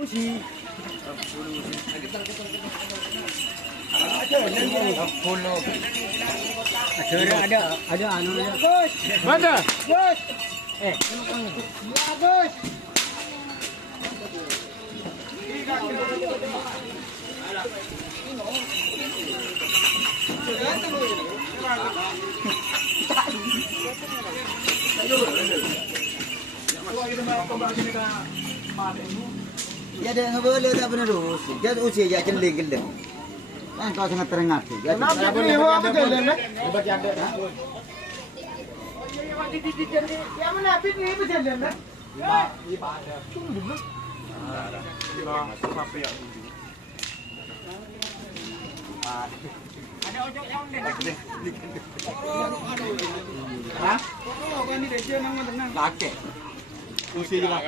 Usi. Ada anu ya. Gus. Mana? Gus. Ya, Gus. Ya dia ngebeli tak benar usi. Dia usi aja celing-celing. Kan kau sangat teringat. Kenapa ni awak berjalan nak? Yang mana pin ni berjalan nak? Ada ojok yang ni. Hah? Oh, kan ni dia nang tenang. Laki. Usi juga.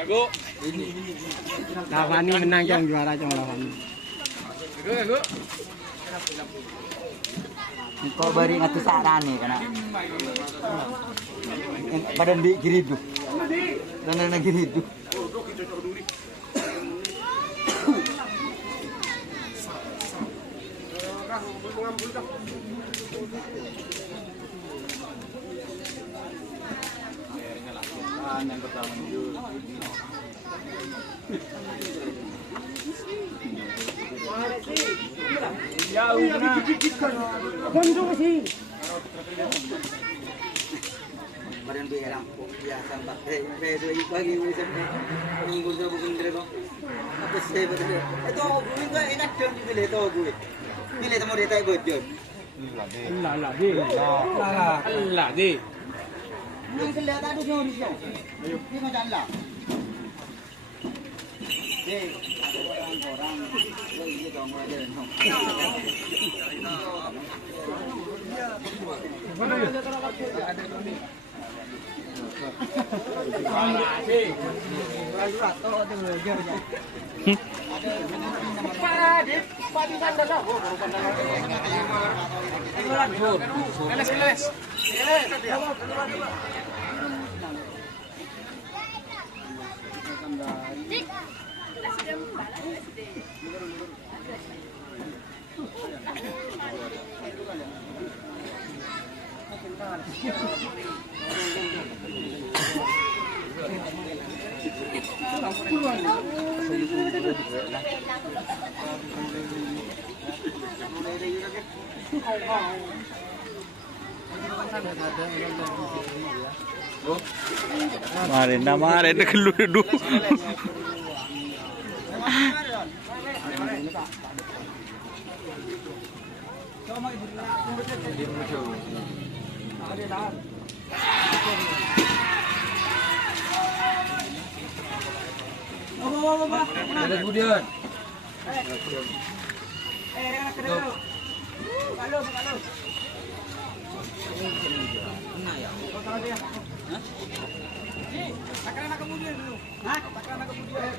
Lawan ni menang jong juara jong lawan. Go. Kau beri ngatu saran ni kana. Badan di kiri tu. Dan kiri tu. Yang pertama itu. Ya, Konjo sih. Badan di rampung biasa mbak. Dua pagi macam ni. Minggu tu bukan terus. Apa sih betul? Itu minggu enak jom pilih tu gue. Pilih temu dia tak bojol. Allah di. Ni kelihatan tak ada jom dia. Ni macam lah. Orang ini dong ada dong. Kemarin keluar dulu. Ada kemudian. Takaran kemudian dulu. Takaran kemudian.